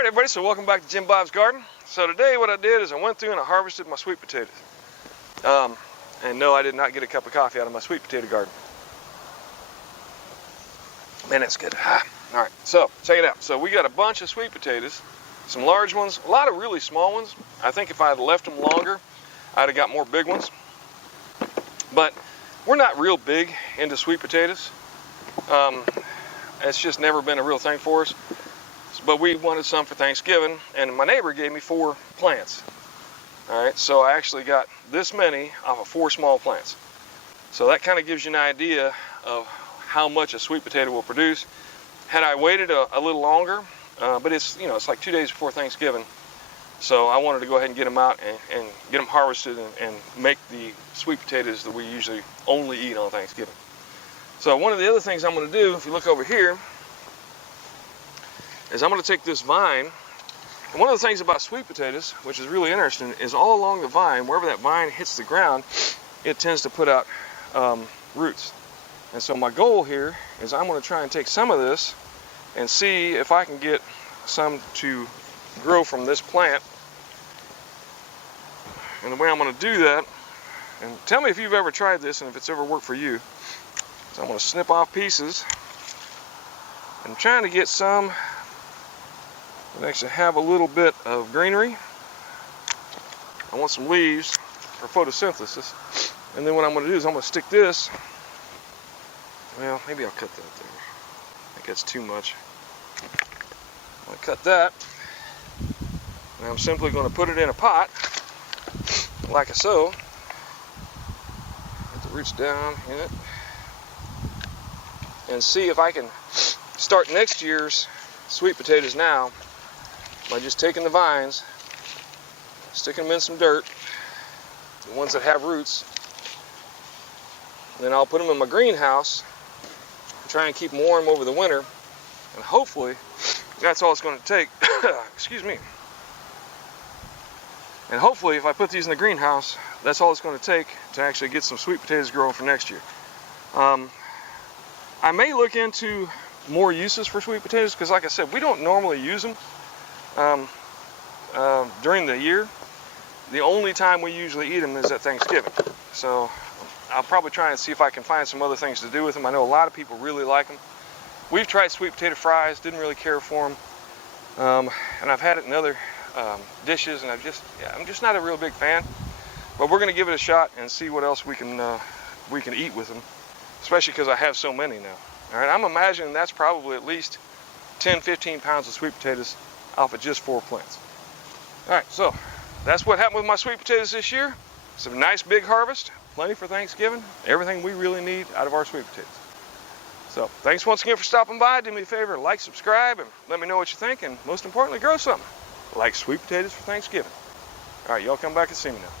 Alright everybody, so welcome back to Jim Bob's Garden. So today what I did is I went through and I harvested my sweet potatoes. And no, I did not get a cup of coffee out of my sweet potato garden. Man, that's good. Alright, so check it out. So we got a bunch of sweet potatoes, some large ones, a lot of really small ones. I think if I had left them longer, I'd have got more big ones. But we're not real big into sweet potatoes. It's just never been a real thing for us. But we wanted some for Thanksgiving, and my neighbor gave me 4 plants. All right, so I actually got this many off of 4 small plants. So that kind of gives you an idea of how much a sweet potato will produce. Had I waited a little longer, but it's like 2 days before Thanksgiving, so I wanted to go ahead and get them out and get them harvested and make the sweet potatoes that we usually only eat on Thanksgiving. So one of the other things I'm going to do, if you look over here, is I'm going to take this vine, and one of the things about sweet potatoes, which is really interesting, is all along the vine, wherever that vine hits the ground, it tends to put out roots. And so my goal here is I'm going to try and take some of this and see if I can get some to grow from this plant. And the way I'm going to do that, and tell me if you've ever tried this and if it's ever worked for you. So I'm going to snip off pieces. I'm trying to get some that actually have a little bit of greenery. I want some leaves for photosynthesis. And then what I'm going to do is I'm going to stick this. Well, maybe I'll cut that there. I think that's too much. I'm going to cut that. And I'm simply going to put it in a pot, like so. Get the roots down in it. And see if I can start next year's sweet potatoes now by just taking the vines, sticking them in some dirt, the ones that have roots. And then I'll put them in my greenhouse and try and keep them warm over the winter. And hopefully, that's all it's going to take. Excuse me. And hopefully, if I put these in the greenhouse, that's all it's going to take to actually get some sweet potatoes growing for next year. I may look into more uses for sweet potatoes because, like I said, we don't normally use them during the year. The only time we usually eat them is at Thanksgiving. So I'll probably try and see if I can find some other things to do with them. I know a lot of people really like them. We've tried sweet potato fries, didn't really care for them, and I've had it in other dishes, and I'm just not a real big fan. But we're going to give it a shot and see what else we can eat with them, especially because I have so many now. All right, I'm imagining that's probably at least 10-15 pounds of sweet potatoes off of just 4 plants. All right, so that's what happened with my sweet potatoes this year. Some nice big harvest, plenty for Thanksgiving, everything we really need out of our sweet potatoes. So thanks once again for stopping by. Do me a favor, like, subscribe, and let me know what you think, and most importantly, grow something like sweet potatoes for Thanksgiving. All right, y'all come back and see me now.